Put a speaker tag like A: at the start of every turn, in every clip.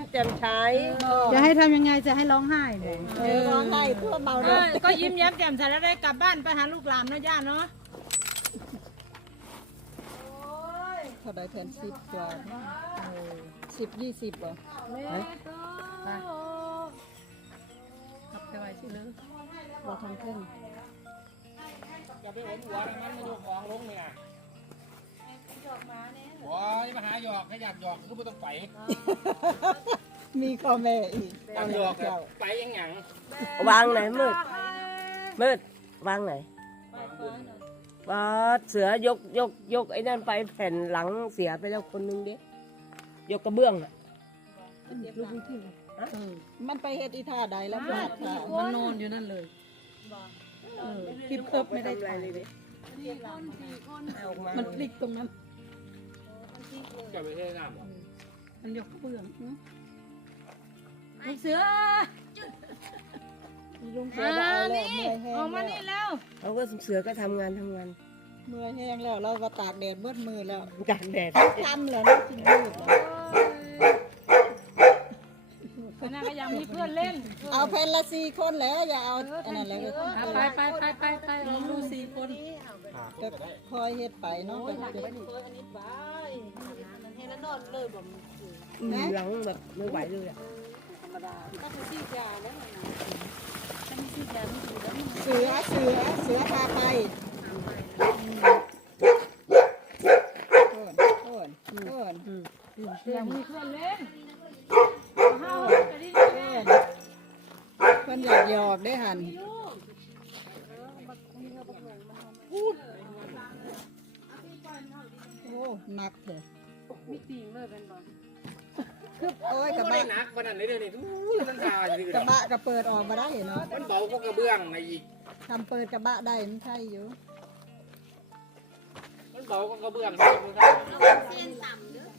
A: มแจ่มใส
B: จะให้ทำยังไงจะให้ร้องไห้เนี่ย
C: เออร้องไห้เพื่อเบา
B: เอ
C: ด้ว
B: อยก็ยิ้มแย้มแจ่มใสแล้วได้กลับบ้านไปหาลูกหลานนะย่าเนาะ
C: เท่าใดแทนสิบกว่าสิบยี่สิบเหรอ
B: ขับไปไว้ที่เลย
C: เราทำขึ้น
D: จะไปเห็นหัวมันไม่ดูของลงเนี่ย โอ้ยมาหาหยอกถ้าอยากหยอกก็ไม่ต้องไป
C: มีข้อแม่อีก
D: อยากหยอกอะไปยังหยัง
A: วางไหนมืด มืดวางไหนว่าเสือยกยกยกไอ้นั่นไปแผ่นหลังเสียไปแล้วคนนึงดิยกกระเบื้องอะ
C: มันไปเฮ็ดอีท่าใดแล้วพลาดท่า
B: มันนอนอยู่นั่นเลยเออคลิปเคิบไม่ได้ถ่าย
A: เอาออกมา
B: มันพลิกตรงนั้น
D: จะไปเทน้ำเหรอ
B: มันยกเปลืองอื้อลูกเสือ
C: ลุงเสือบ่เอาแล้วเมื่อยแห้ง
B: ออกมา
C: แล้
B: นี่
C: ว
B: แล้ว
A: เขาก็เสือก็ทำงานทำงาน
C: เมื่อยแห้งแล้วเรามาตากแดดเบิดมือแล้ว
A: กลางแดด
C: ทำแล้วนะจริงมืดแล้ว
B: คนนั้นก็ยังมีเพื่อนเล่น
C: เอาแผ่นละสี่คนแล้วอย่าเอาอันนั้นแล้ว
B: อะไปไปไปไปไปลองดูสี่คน
C: ก็คอยเฮ็ดไปเนาะก็จะ
A: อืมหลังแบบไม่ไหวเลยอะ
C: เสือเสือเสือพาไปโอนโอนโอน
B: ยังมีเพื่อนเล่นเฮาจะได้
C: โอนเพิ่นอยากหยอกได้หัน โอ้หนักเถอะ
B: มีตีงเลยเป็นบ่
C: โอ้ยก
D: ก็
C: ระ
D: ไม่
C: บะ
D: ได้หนักขนาดนี้เดี๋ยวนี้อู้ยมันชาอยู่
C: กระบะก็เปิดออกมาได้เนาะ
D: มันเบาก็กระเบื้องในอีก
C: ทำเปิดกระบะได้มันใช่อยู่
D: มันเบาก็กระเบื้องที่มึงท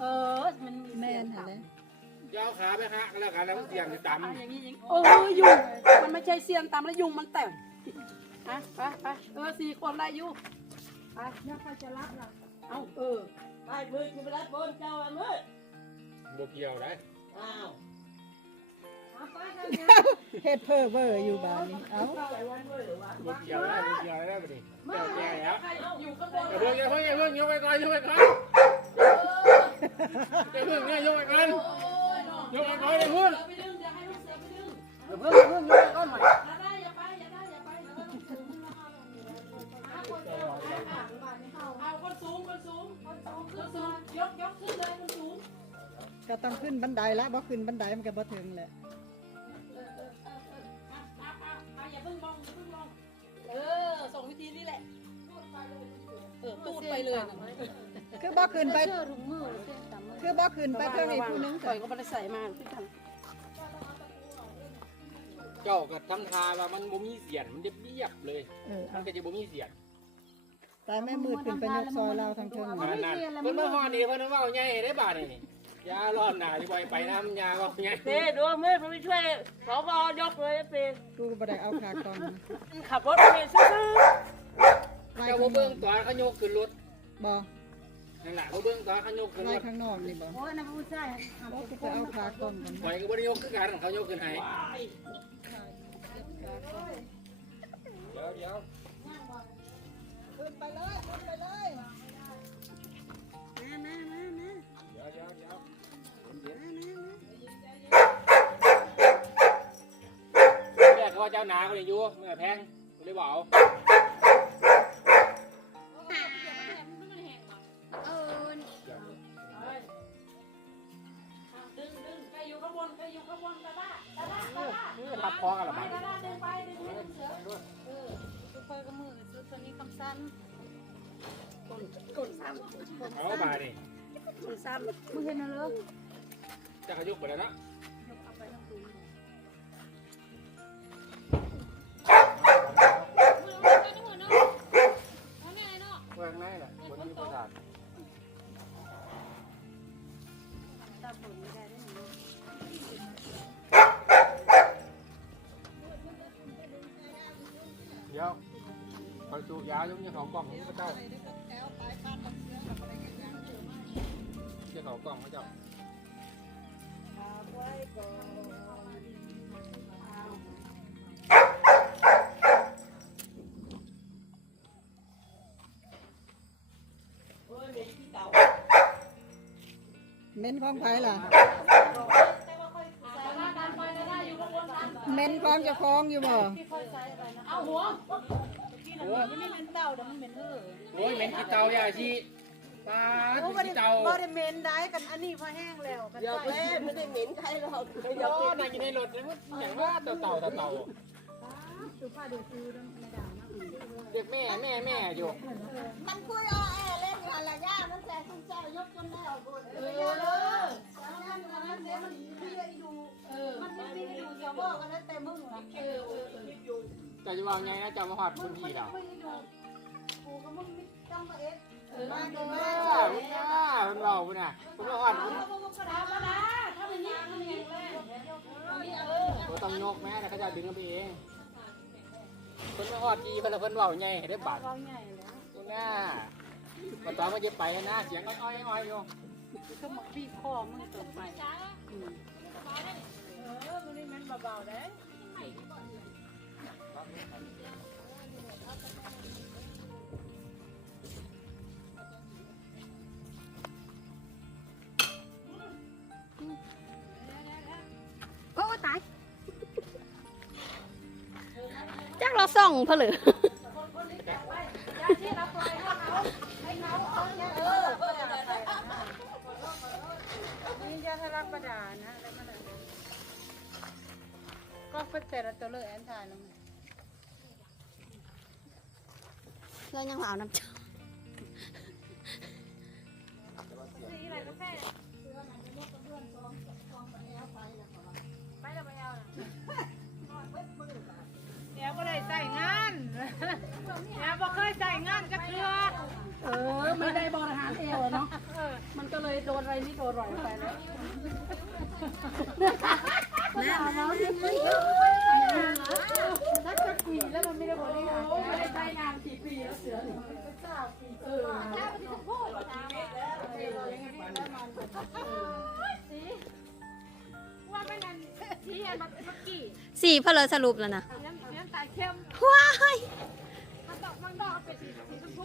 B: เออ มัน
C: แม่นเห็นเลยำ
D: จะเอาขาไปหักแล้วกันแล้วมันเสียงจะต่ำ
B: อย่างนี้อย่าง
E: เออยุงมันไม่ใช่เสียนตามแล้วยุงมันแต่ง ฮะไปไปเออสี่คนได้อยุไปเนี่ยใครจะรับล่ะเอาเออ
A: ไปมืดไปรับบนเจ้าอะมืด
D: บวเกี่ยวได้
A: อ้าว
C: เฮ็ดเพ้อเวอร์อยู่บ้านนี้เอ้า
D: บวเกี่ยวได้บวเกี่ยวได้ไปดิเกี่ยวแก่แล้ว
E: ใครอยู่ข้างบน
D: อย่าเพิ่งอย่าเพิ่งอย่าเพิ่งยกไปก่อนยกไปก่อนอย่าเพิ่งเนี่ยยกไปก่อนยกไปก่อนอย่าเพิ่ง
E: ไปดึงอย่าให้ลูกเสือไปดึง
D: อย่าเพิ่ง น
C: บันไดแล้วบ่ขึ้นบันไดมันก็บ่ถึงแหละ
E: อย่าเพิ่งมองอย่าเพิ่งมองเออส่งวิธีนี้แหละเออตูดไปเลย
C: คือบ่ขึ้นไปคือบ่ขึ้นไปเท่านี้ผู้หนึง
E: ปล่อยก็ไม่ได้ใส่มาขึ้นกัน
D: เจ้าก็ทำทาว่ามันบ่มีเสียงมันเรียบๆเลย
C: เออ
D: มันก็จะบ่มีเสียง
C: แต่แม่มืดขึ้นไปยกซอยเราทั้งเทิง
D: ขนาดนั้นเพิ่นมาฮอดนี่เพิ่นว่าใหญ่ได้บาดนี่ ยารอบหน้าสิบ่ให้ไปน้ำยาก็ใหญ่
A: เป้ดูมืดมันไปช่วยสบยกเลยเป้
C: กูก็บ่ได้เอาขากล้อง
A: ขับรถไปซื้อ
C: ไล่
D: เจ้า
C: ข้า
D: บ่
C: งน
D: เบิ่
C: องก
D: ตอนเขายกขึ้นรถ
C: บ่
D: นั่นแหละบ่เบิ่งตอนเขายกขึ้นร
C: ไล่
D: ถ
C: ข้างนอกนี่บ่
B: โอ้ยนะผู้ชาย
C: บ่กูไปเอาขากล้องกัน
D: ปล่อยก็บ่ได้ยกคือกันเขายกขึ้นให้เดี๋ยวเดี๋ยว
C: ขึ้นไปเลยขึ้นไปเลย
D: ว่าเจ้าหนาเขาเลยอยู่เมื่อแพงก็เลยบอกเอา
E: ดึงดึงใครอยู่ข้างบนใครอยู่ข้างบนตาบ้าตาบ้าตาบ้า
D: รับพอกันหรอ
E: ไป
D: มั้ง
E: ตาบ้าดึงไปดึงให้ลูกเสือ
B: คอยกับมือซื้อตัวนี้คำสั้น
E: กดซ้ำ
D: เอาบาดิ
E: กดซ้ำ
B: มึงเห็นนะเหรอ
D: จะขายกไปแล้วนะ ยาวยังเขากล่องพระเจ้าจะเขากล่องพระเจ้า
C: เม้นของใครล่ะ เม้นของจะคล้องอยู่บ่
E: เอาหัว
D: โอ้ย
B: ไม่เป็นเต่าแต่มันเป็นเออ
D: โอ้ยเหม็นขี้เตาอย่าชีปลาขี้เตา
B: บ่ได้เมนได้กันอันนี้พอแห้งแล้วกัน
A: อย่าไปไม่ได้เหม็นใครหรอก
D: โอ้นั่งอยู่ในรถเลยมันอย่างว่าเต่าเต่าเต่าเต่า
B: ดูผ้าดูฟิวนั่นไม่ด่านะ
D: เรียกแม่แม่แม่อยู่
C: มันคุยอ้อแอเล่นกันละย่ามันแต่คุณเจ้ายกจนแม่ออกบุญ
E: เออเออนั่นนั่นเดี๋ยวมันพี่ไอ้ดูเออ
C: มันไม่มีดูจะบอกกันแล้วแต่มึงนะ
E: เออเออเออ
D: จะจะว่าไงนะจะมาหอดคุณพี่เรา
C: ไม่ดูกูก็มึงไม่ต้องมาเอ็ด
E: เออ
C: มา
E: เอ
C: เดิ
E: อน
C: มา
D: อ่าคุณอ่าเราคุณน่ะคุณมาหอดคุณ
E: เป็นนี้มันอย่างแรกเออ
D: เราต้องยกแม่นะเขาจะดึงกันไปเองคนมาหอดดีเพิ่นละเพิ่นเบาไงได้บาด
B: เราใหญ่แล้ว
D: คุณน่ามาตอนมันจะไปนะเสียงอ้อยอ้อยอยู่
B: ก็มาบีบคอมึงต่อไปเออมันนี่มันเบาๆได้
F: โอ้ตาย จักเราส่องเพลือ
B: นี่จะทะลักประดานะอะไรมันอะไรก็เป็นแต่ละตัวเลยแอนทายลง
F: เพื่อนยังเอาน้ำจ
B: เดี๋ยวก็ได้ใส่งานเดี๋ยวบ่เคยใส่งานก็คือ
E: เออไม่ได้บริหารเอวเนาะมันก็เลยโดนอะไรนี่โดนร่อยไปแล้ว
B: ถ้าจะปีแล้วมันไม่ได้บริหาร
E: โอ้ไม่ได้ใช้งานกี่ปีแล้วเสือนี่เออ
B: ว่าไม่นานที่อันเมื่อกี้ำ
F: สี่เพลือสรุปแล้วนะ
B: น้ำน้ำตาลเข้ม
F: ว้าย
B: มันดอกมันดอกเป็นสีสีชมพู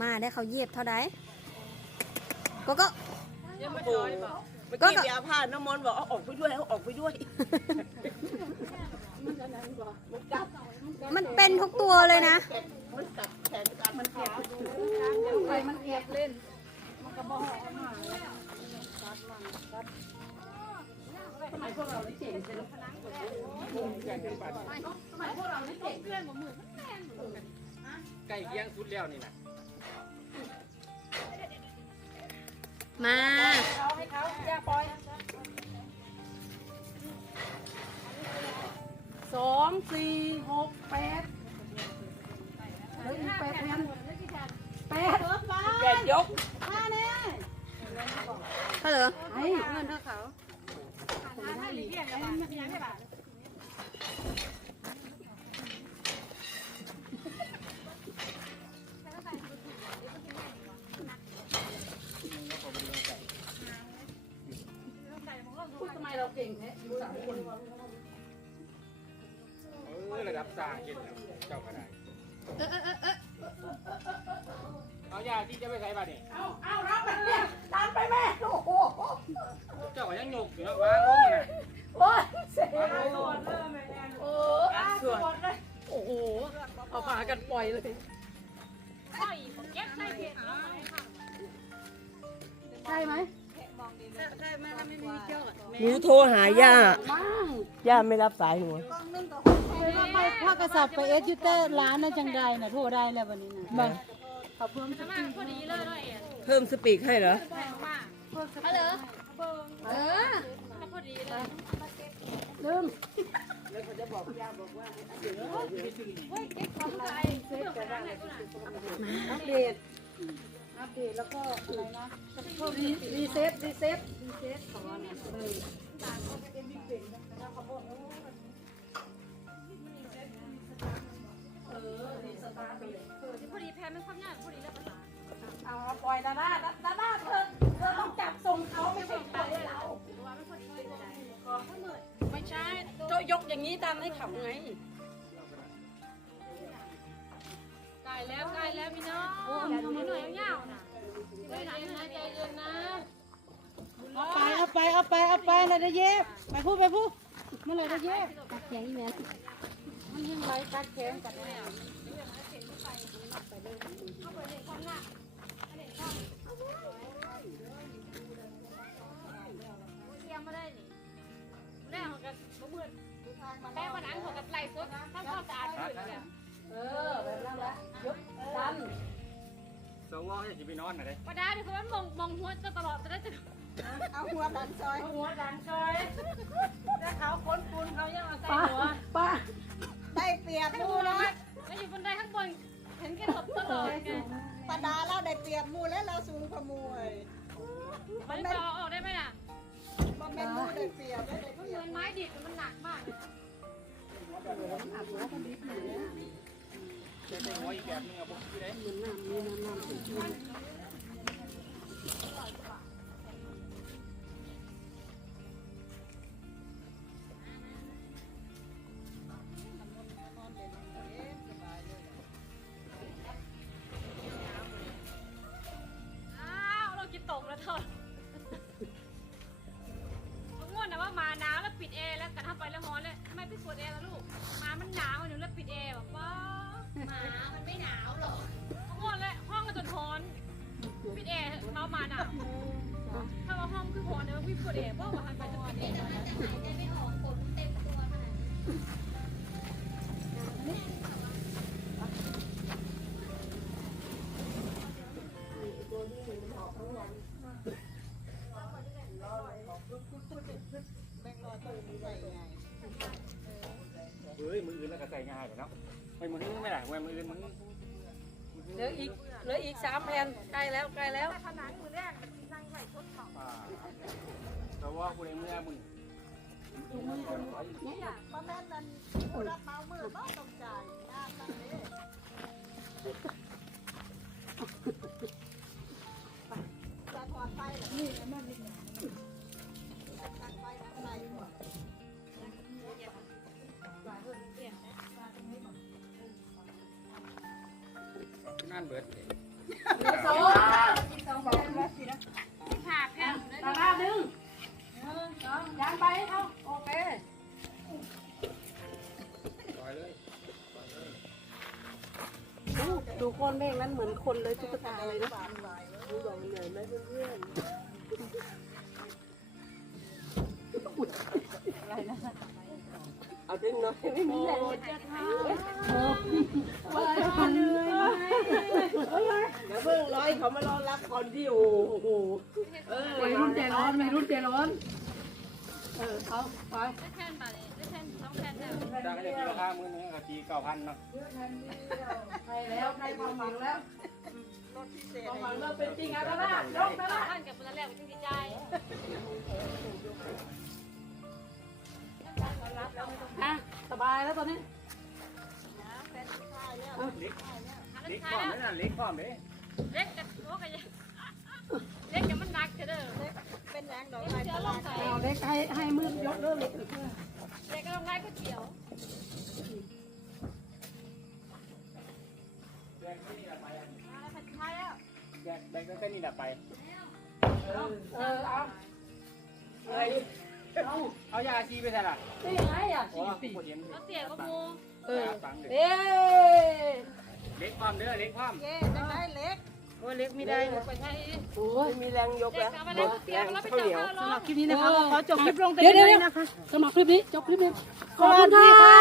F: มาได้เขาเหยียบเท่าใดก็ก็
B: ยังไม่ถอยบอก
A: เมื่อกี้พี่อาภาน้ำมนต์บอกเอาออกไปด้วยเอาออกไปด้วย
F: มันเป็นทุกตัวเลยนะ
E: ไปมันเก็บเล่นสมัยพวกเราได้เจ๋งใช่ไหมสมัยพวกเราได้เจ๋ง
D: ใกล้เคียงสุดแล้วนี่นะ
F: มา
E: เขาให้เขาอย่าปล่อยสองสี่หกแปด ฮ้ยแปดแผ่นแปด
A: แกยก
E: มาแน่
F: เพลือ
E: ไอ้
B: เงินเท่าเขาถ้าหลีเลี่ยงแล้วมันยังไม่บาท
E: พูดทำไมเราเก่งแท้อยู่สามคน
D: เออระดับสร้างกินแล้วเจ้ากระได เอายาที่จะไปใส่บาดนี่
E: เอาเอารับไปเนี่ยตามไปแม่โอ้โห
D: เจ้าก็ยังยกอยู่นะวางลงน่ะ
E: โอ้ยเสีย
D: วางลง
E: โอ้ส่วนโอ้โหเอาพากันปล่อยเลย
B: เก็บใส่เพจ
E: ใช่ไหม
B: ใช่ไหม
A: หนูโทรหาย่า
E: มั่ง
A: ย่าไม่รับสายหนู
B: ถ้ากระสับไปเอสยูเตอร์ร้านน่ะจังได้น่ะโทรได้แล้ววันนี้นะบ่เขาเพิ่มสติ
F: พอดีเลยด้วย
A: เพิ่มสปีกให้เหรอ
F: เพลือเออ
E: ลืมอัปเดต อัปเดตแล้วก็อะไรนะรีรีเซ็ตรีเซ็ตรีเซ็ตของเราเนี่ยเออ
F: พอดีแพ้ไม่ความยากพอดีแล้วภาษา
E: เอามาปล่อยดาด้าดาด้าเธอเธอต้องจับส่งเขาไม่ใช่ปล่อยให้เราไม่ใช่โจยกอย่างนี้ตามให้เขาไง
B: แล้วไก่แล้วพี่น้องโอ้ยหน่อยยาวๆน่ะเอาไปเอาไปเอาไปเอาไปเลยได้เย็บไปพูดไปพูดมาเลยได้เย็บ
F: ตักแกงอีแม่
B: มันยังไรกัดแขนกันแน่
G: เทียมมาได้นี่แม่ของกับบ่มืดแม่วันนั้นของกับไหลสดทำความสะอาดขึ้นเลย
E: เออแบบนั้นแหละยกดัน
D: สวจะสิไปนอนน่ะเด้
G: ประดาเนี่ยคือมันมองมองหัวจะตลอดจะได้จะ
C: เอาหัวดันซอย
E: หัวดันซอยแล้วเขาค้นปูนเขายังเอาใส่หัวป้า
C: ได้เปรียบ
G: ไม่
C: หมู
G: รู้
C: นะ
G: นะแล้วอยู่บนไดข้างบนเห็นแค่ตบตลอดไง
C: ปาดาเราได้เปรียบหมูแล้วเราสูงกว่าหมูเอ้ย
G: มันจะเอาออกได้ไหมน่ะ
C: บ่แม่นหมูได้เปรียบได้ได้เป
G: มัน
C: รี
G: เห
C: ย
G: มื
C: บ
G: อนไม้ดิบมันหนักมาก
D: จะได้หัวอีกแบบนึงอะบ่คือได้
G: อ้าวเรากินตกแล้วเถอะง่วนนะว่ามาหนาวแล้วปิดแอร์แล้วกันทำไปแล้วร้อนเลยทำไมไม่เปิดแอร์ล่ะลูก มามันหนาวหนูแล้วปิดแอร์แบบว่า หมา มันไม่หนาวหรอกง่วนแล้วห้องก็จนร้อนปิดแอร์เมามาหนาวถ้าว่าห้องคือร้อนเนี่ยวิ่งเปิดแอร์เพราะว่าหันไปจะปิดแอร์
D: เฮ้ยมืออื่นแล้วก็ใส่ง่ายเลยเนาะ ไม่มืออื่นไม่ได้ไว้มืออื่นมึง
E: เหลืออีกเหลืออีกสามแผ่นใกล้แล้วใกล้แล้ว
G: ผนังมือแรกมันนั่งไหลทดเขา
D: อ่าแต่ว่ากูได้เมื่อมึง
C: บ่แม่นนั่นผู้รับเหมามือบ่ต้องจ่ายง
E: ก้อนเมฆนั้นเหมือนคนเลยตุ๊กตาเลยนะดูบอกมันเหนื่อยไหมเพื่อนๆเอาดึงหน่อยไม่มีแรงจะทำว่าจะเหนื่อยไหมเดี๋ยวเพิ่งร้อยเขามารอรับก่อนที่โอ้โหเออวัยรุ่นใจร้อนวัยรุ่นใจร้อน เออเขาไป
G: ได้แผ่นมาเลยได้แผ่นสองแผ่นแล้ว
D: จ้างก็จะตีราคามือหนึงก็ตีเก้าพันเนาะ
E: ใครแล้วใครความหวังแล้ว
C: รถพิเศษ
E: ความหวังเริ่มเป็นจริงแล้วนะยกนะ
G: ท่านกับคนแรกเป็นที่ใจ
E: อะสบายแล้วตอนนี้
D: เล็ก
G: หัน
D: เล็ก
G: ท้า
D: พร้อม
G: แล้ว
D: เลยนะเล็กพร้อมเลย
G: เล็กกับโอ้กยเล็กกับมันหนักเด้อ ล็กให้
E: ให้มือยกเริ่มเลย
G: เล็กก็ลงไล่ก๋วยเตี๋ยว
D: แบกที่นี่ละไป
G: มาแล้วผ่นสุดท้ายแล้ว
D: แบกแบกตั้งแต่นี่ละไป
E: เออเอาเฮ้ยเอา
D: เอายาชีไปใส่ละ
E: นี่ไงอะ
D: โอ้โหเห็น
G: แล้วเสียก็มู
E: เออ
D: เอ๊เล็กพร้อมเด้อเล็กพร้อม
C: เย้จังได้เล็ก
E: โอ้เล็กไม่ได้
G: ไปใช้
E: โอ้ยมีแรงยก
G: เล็
E: แล้
G: ก
E: ว
G: เอามาแล้วเสียมาแล้วไปจับข้าวรอ
B: คลิปนี้นะคะขอจบคลิปลงแต่
E: เดี๋ยว
B: นี้
E: เดี๋ยว
B: นะคะ
E: สมัครคลิปนี้จบคลิปนี้
B: ขอบคุณค่ะ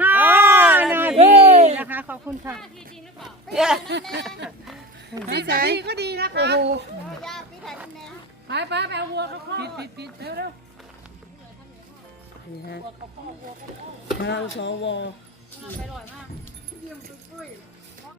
B: ห้านาทีนะคะขอบคุณค่ะ
G: หน้าที่จริงหรือเปล่า
B: สิบนาทีก็ดีนะคะ
C: ยาพี่ไทยนั่นแน่
E: ไปไปไปเอาวัวเข้าข้อปิดปิดปิดเร็วเร็วนี่ฮะทางสว
G: ไปอร่อยมาก
C: เยี่ยมปุ้ย